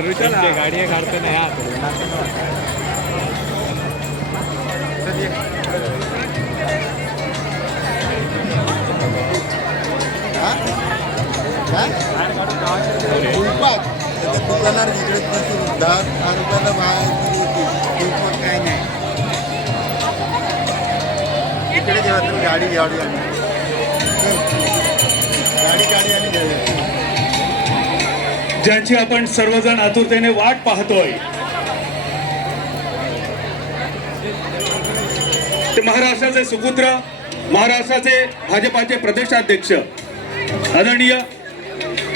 ऋषा गाडी काढतो ना या काय नाही इकडे जेव्हा तर गाडी घ्यावी गाडी आणि ज्यांची आपण सर्वजण आतुरतेने वाट पाहतोय ते महाराष्ट्राचे सुपुत्र, महाराष्ट्राचे भाजपाचे प्रदेशाध्यक्ष आदरणीय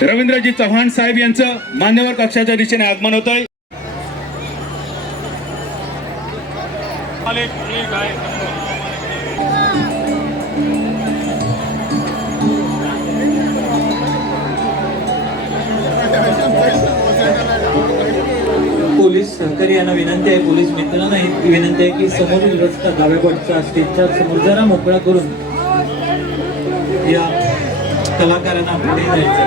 रवींद्रजी चव्हाण साहेब यांचं मान्यवर कक्षाच्या दिशेने आगमन होत आहे. पोलीस सहकारी यांना विनंती आहे, पोलीस मित्रांना विनंती आहे की समोरील रस्ता डाव्या बाजूचा स्टेजच्या समोर जरा मोकळा करून या कलाकारांना पुढे जायचं.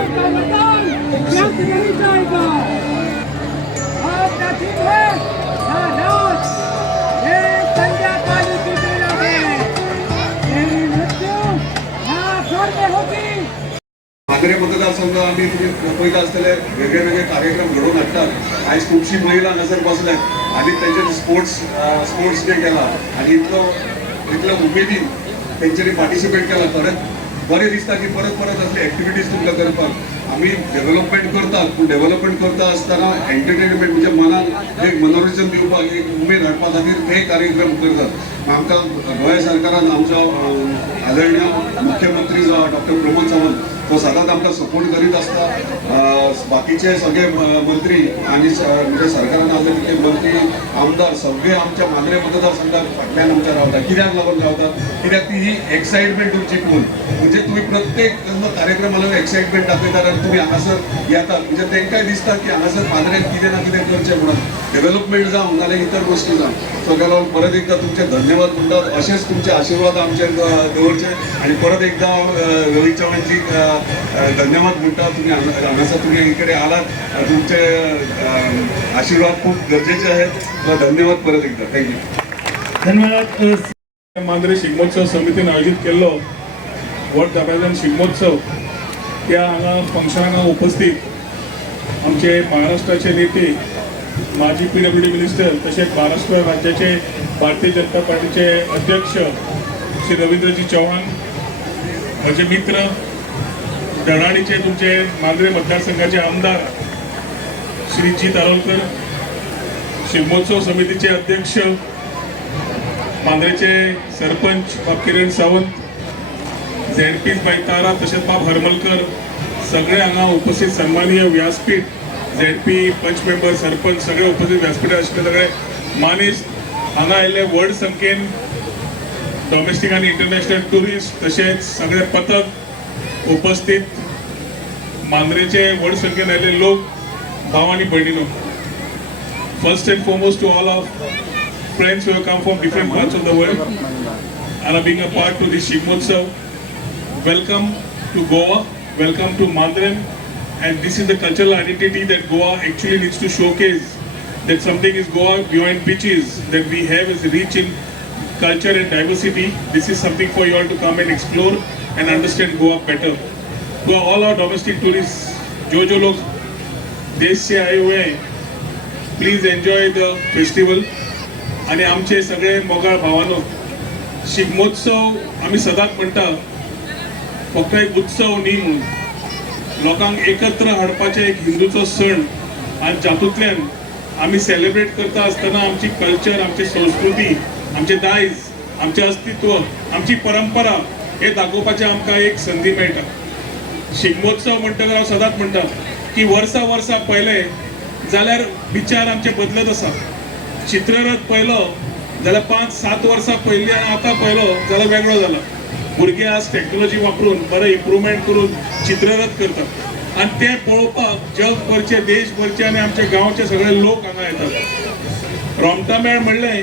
मांद्रे मतदारसंघ आम्ही मुंबईत असलेले वेगळे वेगळे कार्यक्रम घडवून आणतात. आज खूपशी महिला नजर बसल्यात आणि त्यांचे स्पोर्ट्स डे केला आणि इथलं उमेदी त्यांच्यानी पार्टिसिपेट केला. परत बरे दिसता की परत असले ऍक्टिव्हिटीज तुमकां करपाक आम्ही डेव्हलपमेंट करतात. पण डेव्हलपमेंट करता असताना एंटरटेनमेंट म्हणजे मनाक एक मनोरंजन दिवपाक एक उमेद हाडपा खातीर हे कार्यक्रम करतात. आमकां गोंय सरकारान आमचो आदरणीय मुख्यमंत्री जो डॉक्टर प्रमोद सावंत तो सदांच आमकां सपोर्ट करीत असता. बाकीचे सगळे मंत्री आणि म्हणजे सरकारान आसले तितले मंत्री आमदार सगळे आमच्या मांद्रे मतदारसंघात फाटल्यान आमच्या रावतात. कित्याक लागून रावतात? कित्याक ती ही एक्साइटमेंट तुमची पळोवन म्हणजे तुम्ही प्रत्येक कार्यक्रमाला एक्साइटमेंट दाखयतात आणि तुम्ही हांगासर येतात म्हणजे तांकांय दिसता की हांगासर मांद्रेन कितें ना कितें करचें म्हणून डेव्हलपमेंट जावं नाल्यार इतर गोश्टी जावं. सगळ्या लागून परत एकदा तुमचे धन्यवाद म्हणटात. अशेंच तुमचे आशीर्वाद आमचे दवरचे आणि परत एकदा रवी चव्हाणजी धन्यवाद म्हणटा. तुम्ही हांगासर तुम्ही इकडे आलात, तुमचे आशीर्वाद खूप गरजेचे आहेत. धन्यवाद परत एकदा. थँक्यू. धन्यवाद. मांद्रे शिगमोत्सव समितीने आयोजित केल्लो व्हड दबाज्यान शिगमोत्सव त्या हांगा फंक्शनाक उपस्थित आमचे महाराष्ट्राचे नेते, माजी PWD मिनिस्टर तसेच महाराष्ट्र राज्याचे भारतीय जनता पार्टीचे अध्यक्ष श्री रवींद्रजी चव्हाण, माझे मित्र धडाडीचे तुमचे मांद्रे मतदारसंघाचे आमदार श्री जी तारोलकर, शिगमोत्सव समितीचे अध्यक्ष मांद्रेचे सरपंच बाब किरण सावंत, ZP's बाई तारा तसेच बाब हरमलकर, सगळे हांगा उपस्थित सन्माननीय व्यासपीठ ZP पंच मेंबर सरपंच सगळे उपस्थित व्यासपीठार आशिल्ले सगळे मानेस्त हांगा आयिल्ले व्हड संख्येन डॉमेस्टीक आनी इंटरनॅशनल टुरिस्ट तसेच सगळे पथक उपस्थित मांद्रेचे व्हड संख्येन आयिल्ले लोक, भाव आनी भयणीनो, first and foremost to all of friends who have come from different parts of the world and are being a part to this Shigmotsav. Welcome to Goa, welcome to Mandren, and this is the cultural identity that Goa actually needs to showcase, that something is Goa beyond beaches, that we have is rich in culture and diversity. This is something for you all to come and explore and understand Goa better. To all our domestic tourists, जो लोग देश से आए हुए हैं, please enjoy the festival. आणि आमचे सगळे मोगाळ भावानो, शिगमोत्सव आम्ही सदांच म्हणटा फक्त एक उत्सव न्ही म्हणून, लोकांक एकत्र हाडपाचे एक हिंदूचो सण आणि जातूंतल्यान आम्ही सेलिब्रेट करता आसतना आमची कल्चर, आमची संस्कृती, आमचे दायज, आमचे अस्तित्व, आमची परंपरा हे दाखोवपाचे आमकां एक संधी मेळटा. शिगमोत्सव म्हणटकर हांव सदांच म्हणटा की वर्सां पयले जाल्यार विचार आमचे बदलत आसा. चित्ररथ पयलो जाल्यार 5-7 वर्सां पयलीं आनी आतां पयलो जाल्यार वेगळो जाला. भुरगे आज टॅक्नॉलॉजी वापरून बरें इम्प्रुवमेंट करून चित्ररथ करतात आनी ते पळोवपाक जगभरचे देशभरचे आनी आमचे गांवचे सगळे लोक हांगा येतात. रोमटा मेळ म्हणलें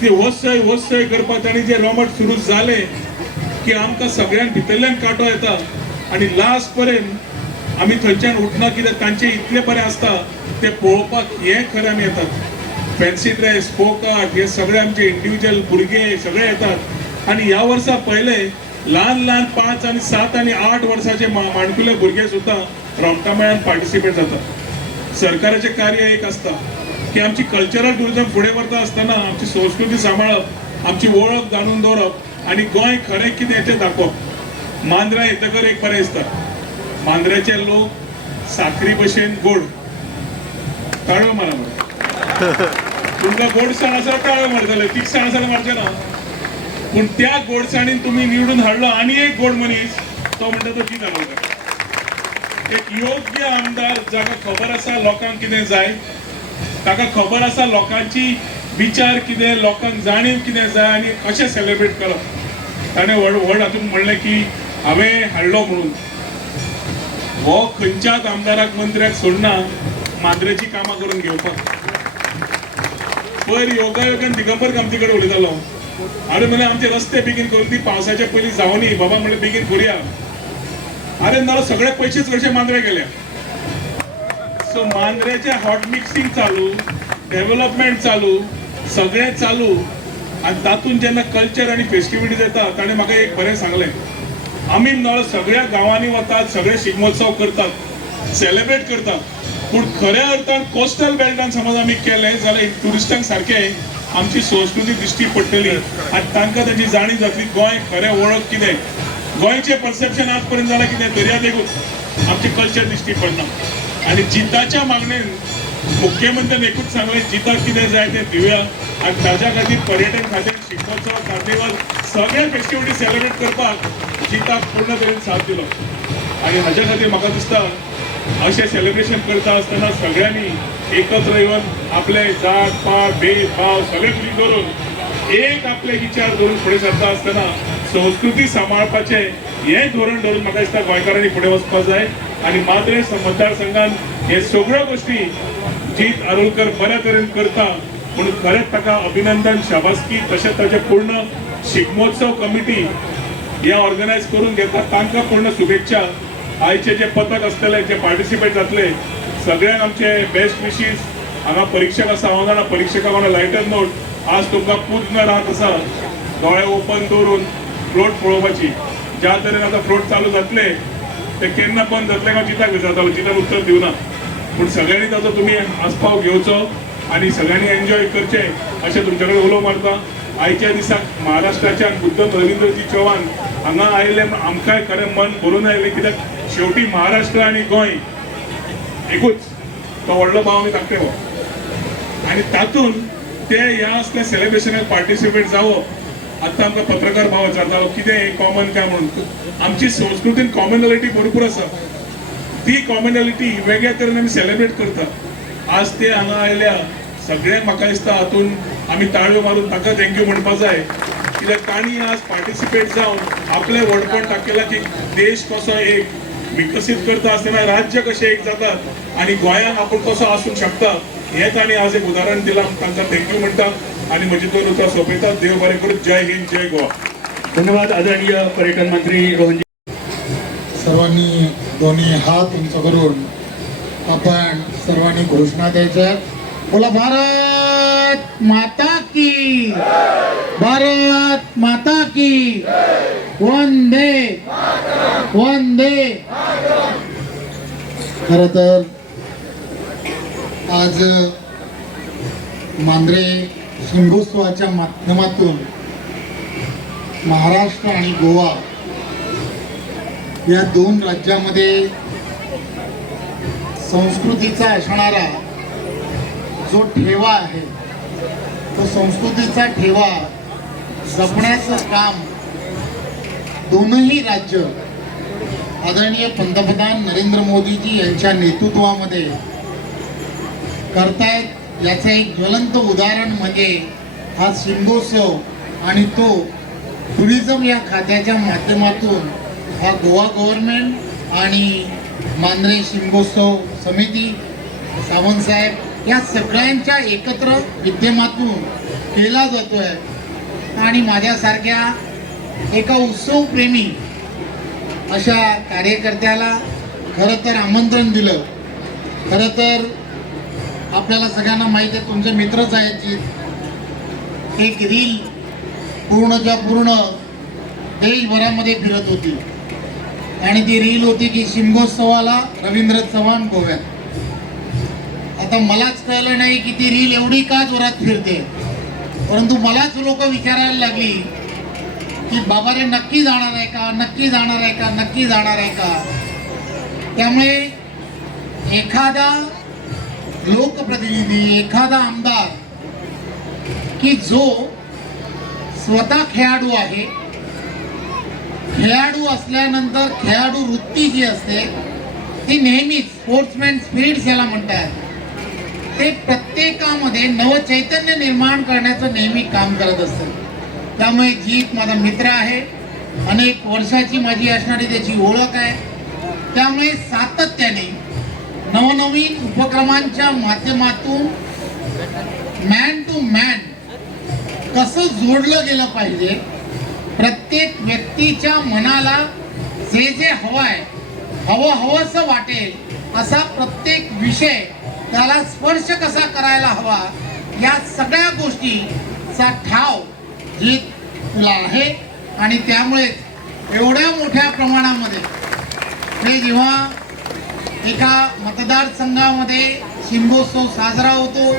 की वसय करपाक तांणी जे रोमट सुरू जाले की आमकां सगळ्यांक भितरल्यान कांटो येता आनी लास्ट पर्यंत आमी थंयच्यान उठना कित्याक तांचे इतले बरें आसता ते पळोवपाक हे खऱ्यान येतात. फॅन्सी ड्रेस, फोक आर्ट हे सगळे आमचे इंडिव्हिज्युअल भुरगे सगळे येतात आनी ह्या वर्सा पयले ल्हान 5 आनी 7 आनी 8 वर्साचे माणकुले भुरगे सुद्दां रोमटा मेळान पार्टिसिपेट जातात. सरकाराचे कार्य एक आसता की आमची कल्चरल टुरिझम फुडें व्हरता आसतना आमची संस्कृती सांबाळप, आमची वळख जाणून दवरप आनी गोंय खरें कितें तें दाखोवप. मांद्रा येतकर एक बरें दिसता. मांद्राचे लोक साखरी भशेन गोड. ताळयो मारा मरे. तुमकां गोडसाण आसा ताळयो मारतले, तिखसाण आसा मारचे ना. पूण त्या गोडसाणीन तुमी निवडून हाडलो आनी एक गोड मनीस, तो म्हणटा तो जी जाणवता. एक योग्य आमदार जाका खबर आसा लोकांक कितें जाय, ताका खबर आसा लोकांची विचार कितें, लोकांक जाणीव कितें जाय आनी कशें सेलिब्रेट करप. ताणें व्हड हातूंत म्हणलें की हांवें हाडलो म्हणून. हो खंयच्याच आमदाराक मंत्र्याक सोडना मांद्रेची कामां करून घेवपाक. पयर योगायोगान दिगंबर कामती कडेन उलयतालो. अरे म्हणलें आमचे रस्ते बेगीन करून दी, पावसाच्या पयलीं जावनी बाबा म्हणलें बेगीन करुया. अरे नाल्यार सगळे पयशेच कशे मांद्रे गेले. सो मांद्रेचे हॉट मिक्सिंग चालू, डेव्हलपमेंट चालू, सगळें चालू आनी तातूंत जेन्ना कल्चर आनी फेस्टिविटीज येता ताणें म्हाका एक बरें सांगलें. आमी नळ सगळ्या गांवांनी वतात, सगळे शिगमोत्सव करतात, सेलिब्रेट करतात, पूण खऱ्या अर्थान कोस्टल बेल्टान समज आमी केलें जाल्यार ट्युरिस्टांक सारकें आमची संस्कृती दिश्टी पडटली आनी तांकां ताची जाणीव जातली गोंय खरें वळख कितें. गोंयचें परसेप्शन आज पर्यंत जालां कितें, दर्यादेगूच आमचें कल्चर दिश्टी पडना. आनी जिताच्या मागणेन मुख्यमंत्र्यान एकूच सांगलें जिताक कितें जाय तें दिवया आनी ताच्या खातीर पर्यटन खात्यान शिगमोत्सव, कार्निवल सगळे फेस्टिविटी सेलिब्रेट करपाक जिताक पूर्ण तरेन साथ दिलो. आनी हाच्या खातीर म्हाका दिसता अशें सेलिब्रेशन करता आसतना सगळ्यांनी एकत्र येवन आपले जात पात भेदभाव सगळे फुली धरून एक आपले विचार धरून फुडें सरता आसतना संस्कृती सांबाळपाचें हें धोरण धरून म्हाका दिसता गोंयकारांनी फुडें वचपाक जाय. आनी माद्रे मतदारसंघान हे सगळ्यो गोश्टी जीत आरोलकर बऱ्या तरेन करता म्हणून खरेंच ताका अभिनंदन, शाबासकी. तशेंच ताचे पूर्ण शिगमोत्सव कमिटी हे ऑर्गनायज करून घेता तांकां पूर्ण शुभेच्छा. आयचे जे पथक आसतले जे पार्टिसिपेट जातले सगळ्यांक आमचे बेस्ट विशीज. हांगा परीक्षक आसा, हांव जाणा परीक्षकां वांगडा लायटर नोट. आज तुमकां पूर्ण रात आसा दोळे ओपन दवरून फ्लोट पळोवपाची. ज्या तरेन आतां फ्लोट चालू जातले ते केन्ना बंद जातले हांव जिताक विचारतालो, जिताक उत्तर दिवना. पूण सगळ्यांनी ताचो तुमी आस्पाव घेवचो आनी सगळ्यांनी एन्जॉय करचे अशें तुमचे कडेन उलो मारता. आयच्या दिसाक महाराष्ट्राच्यान बुद्धम रवींद्रजी चव्हाण हांगा आयले आमकांय खरें मन भरून आयलें कित्याक शेवटी महाराष्ट्र आनी गोंय एकूच तो व्हडलो भाव आमी धाकटे भाव आनी तातूंत ते ह्या असल्या सेलिब्रेशनाक पार्टिसिपेट जावप. आतां आमकां पत्रकार भाव विचारतालो कितें कॉमन काय म्हणून. आमची संस्कृतीन कॉमनॅलिटी भरपूर आसा. ती कॉमनॅलिटी वेगळ्या तरेन आमी सेलिब्रेट करता. आज ते हांगा आयल्या सगळ्यांक म्हाका दिसता हातूंत आमी ताळयो मारून तांकां थँक्यू म्हणपाक जाय कित्याक तांणी आज पार्टिसिपेट जावन आपलें व्हडपण दाखयलां की देश कसो एक विकसीत करता आसतना राज्य कशें एक जातात आनी गोंयांत आपूण कसो आसूंक शकता हें तांणी आज एक उदाहरण दिलां. तांकां थँक्यू म्हणटा आनी म्हजी 2 उतरां सोंपयता. देव बरें करूं. जय हिंद, जय गोवा. धन्यवाद आदरणीय पर्यटन मंत्री रोहनजी. सर्वांनी दोन्ही हात उंच करून आपण सर्वांनी घोषणा द्यायच्या. बोला भारत माता की, भारत माता की, वंदे वंदे. खरं तर आज मांद्रे शिमगोत्सवाच्या माध्यमातून महाराष्ट्र आणि गोवा या 2 राज्यामध्ये संस्कृतीचा असणारा जो ठेवा आहे तो संस्कृतीचा ठेवा जपण्याचं काम दोनही राज्य आदरणीय पंतप्रधान नरेंद्र मोदीजी यांच्या नेतृत्वामध्ये करतायत याचं एक ज्वलंत उदाहरण म्हणजे हा शिमगोत्सव आणि तो टुरिझम या खात्याच्या माध्यमातून हा गोवा गव्हर्नमेंट आणि मांद्रे शिमगोत्सव समिती सावंतसाहेब या सगळ्यांच्या एकत्र विद्यमातून केला जातोय आणि माझ्यासारख्या एका उत्सवप्रेमी अशा कार्यकर्त्याला खरं तर आमंत्रण दिलं. खरं तर आपल्याला सगळ्यांना माहिती आहे, तुमचे मित्रच आहेत जी एक रील पूर्णच्या पूर्ण देशभरामध्ये फिरत होती आणि ती रील होती की शिमगोत्सवाला रवींद्र चव्हाण गोव्यात. आता मलाच कळलं नाही की ती रील एवढी का जोरात फिरते, परंतु मलाच लोक विचारायला लागली की बाबा रे नक्की जाणार आहे का, नक्की जाणार आहे का, नक्की जाणार आहे का. त्यामुळे एखादा लोकप्रतिनिधी, एखादा आमदार की जो स्वतः खेळाडू आहे, खेळाडू असल्यानंतर खेळाडू वृत्ती जी असते ती नेहमीच स्पोर्ट्समॅन स्पिरिट याला म्हणतात, ते प्रत्येकामध्ये नवचैतन्य निर्माण करण्याचं नेहमी काम करत असतं. त्यामुळे जीत माझा मित्र आहे, अनेक वर्षाची माझी असणारी त्याची ओळख आहे. त्यामुळे सातत्याने नवनवीन उपक्रमांच्या माध्यमातून मॅन टू मॅन कसं जोडलं गेलं पाहिजे, प्रत्येक व्यक्तीच्या मनाला जे जे हवंय, हवंसं वाटेल असा प्रत्येक विषय त्याला स्पर्श कसा करायला हवा, या सगळ्या गोष्टीचा ठाव जी तुला आहे. आणि त्यामुळे एवढ्या मोठ्या प्रमाणामध्ये हे जेव्हा एका मतदारसंघामध्ये शिमगोत्सव साजरा होतो,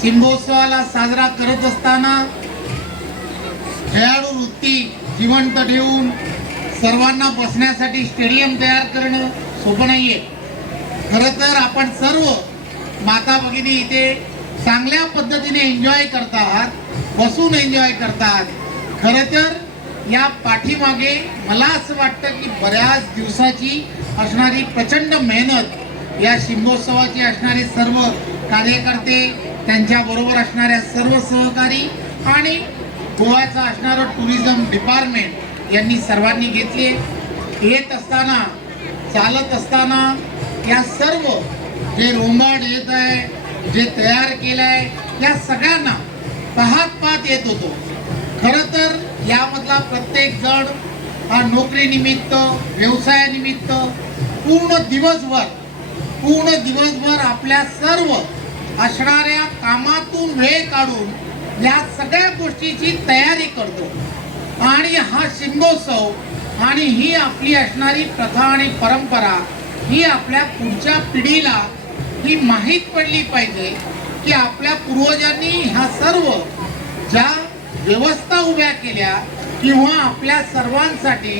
शिमगोत्सवाला साजरा करत असताना खेळाडू वृत्ती जिवंत ठेवून सर्वांना बसण्यासाठी स्टेडियम तयार करणं सोपं नाहीये. खरं तर आपण सर्व माता भगिनी इथे चांगल्या पद्धतीने एन्जॉय करतात, बसून एन्जॉय करतात. खरं तर या पाठीमागे मला असं वाटतं की बऱ्याच दिवसाची असणारी प्रचंड मेहनत, या शिमगोत्सवाची असणारे सर्व कार्यकर्ते, त्यांच्याबरोबर असणाऱ्या सर्व सहकारी आणि गोव्याचं असणारं टुरिझम डिपार्टमेंट यांनी सर्वांनी घेतले. येत असताना, चालत असताना या सर्व जे रोंबाड येत आहे, जे तयार केलं आहे, या सगळ्यांना पाहत येत होतो. खरं तर यामधला प्रत्येक जण हा नोकरीनिमित्त, व्यवसायानिमित्त पूर्ण दिवसभर आपल्या सर्व असणाऱ्या कामातून वेळ काढून या सगळ्या गोष्टीची तयारी करतो. आणि हा शिमगोत्सव आणि ही आपली असणारी प्रथा आणि परंपरा ही आपल्या पुढच्या पिढीला ही माहीत पडली पाहिजे की आपल्या पूर्वजांनी ह्या सर्व ज्या व्यवस्था उभ्या केल्या किंवा आपल्या सर्वांसाठी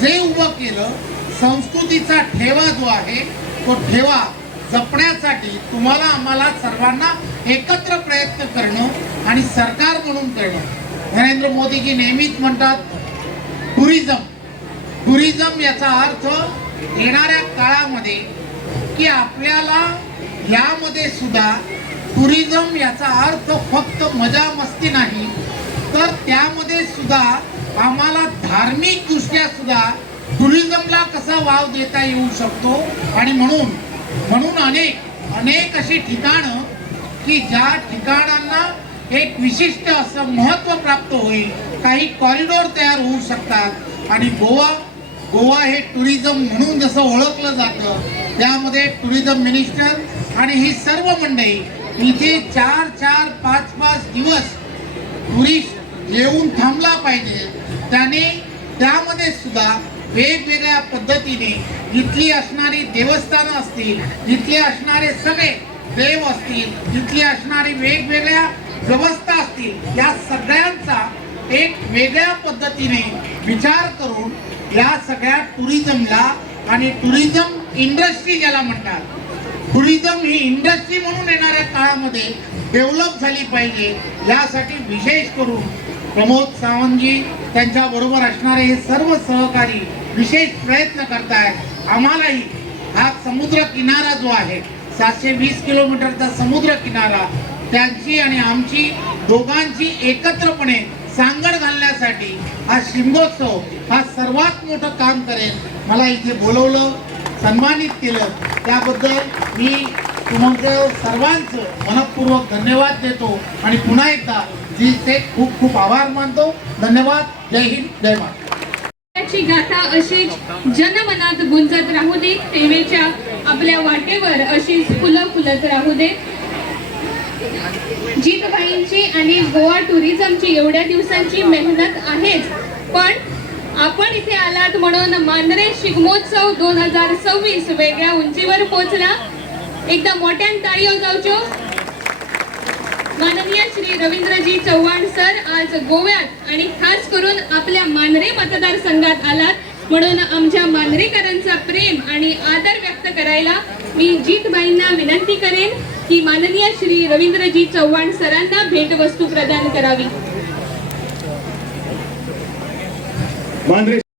जे उभं केलं, संस्कृतीचा ठेवा जो आहे तो ठेवा जपण्यासाठी तुम्हाला आम्हाला सर्वांना एकत्र प्रयत्न करणं आणि सरकार म्हणून करणं. नरेंद्र मोदीजी नेहमीच म्हणतात टुरिझम याचा अर्थ येणाऱ्या काळामध्ये की आपल्याला यामध्ये सुद्धा टुरिझम याचा अर्थ फक्त मजा मस्ती नाही, तर त्यामध्ये सुद्धा आम्हाला धार्मिक दृष्ट्या सुद्धा टुरिझमला कसा वाव देता येऊ शकतो. आणि म्हणून अनेक अशी ठिकाणं की ज्या ठिकाणांना एक विशिष्ट असं महत्त्व प्राप्त होईल, काही कॉरिडॉर तयार होऊ शकतात. आणि गोवा हे टुरिझम म्हणून जसं ओळखलं जातं, त्यामध्ये टुरिझम मिनिस्टर आणि ही सर्व मंडळी इथे 4-5 दिवस टुरिस्ट येऊन थांबला पाहिजे. त्यामध्ये सुद्धा वेगवेगळ्या पद्धतीने इथली असणारी देवस्थानं असतील, इथले असणारे सगळे देव असतील, इथली असणारी वेगवेगळ्या व्यवस्था असतील, या सगळ्यांचा एक वेगळ्या पद्धतीने विचार करून या सगळ्या टुरिझमला आणि टुरिझम इंडस्ट्री ज्याला म्हणतात, टुरिझम ही इंडस्ट्री म्हणून येणाऱ्या काळामध्ये डेव्हलप झाली पाहिजे, यासाठी विशेष करून प्रमोद सावंतजी, त्यांच्याबरोबर असणारे हे सर्व सहकारी विशेष प्रयत्न करतायत. आम्हालाही हा समुद्र किनारा जो आहे 720 किलोमीटरचा समुद्र किनारा त्यांची आणि आमची दोघांची एकत्रपणे सांगड घालण्यासाठी हा शिमगोत्सव हा सर्वात मोठं काम करेल. मला इथे बोलवलं, सन्मानित केलं, त्याबद्दल मी तुमचं सर्वांचं मनपूर्वक धन्यवाद देतो आणि पुन्हा एकदा जीचे खूप खूप आभार मानतो. धन्यवाद. जय हिंद, जय महाराष्ट्र. ची गाथा अशीच जनमनात गुंजत राहू दे, सेवेच्या आपल्या वाटेवर अशीच फुलं फुलत राहू दे. जितबाईंची आणि गोवा टुरिझमची एवढ्या दिवसांची मेहनत आहेच, पण आपण इथे आलात म्हणून मांद्रे शिगमोत्सव 2026 वेगळ्या उंचीवर पोहोचला. एकदा मोठ्यान टाळ्यो जावच्यो. माननीय श्री रवींद्रजी चव्हाण सर आज गोव्यात आणि खास करून आपल्या मांद्रे मतदारसंघात आलात म्हणून आमच्या मांद्रेकरांचा प्रेम आणि आदर व्यक्त करायला मी जितबाईंना विनंती करेन की माननीय श्री रवींद्रजी चव्हाण सरांना भेटवस्तू प्रदान करावी. मांद्रे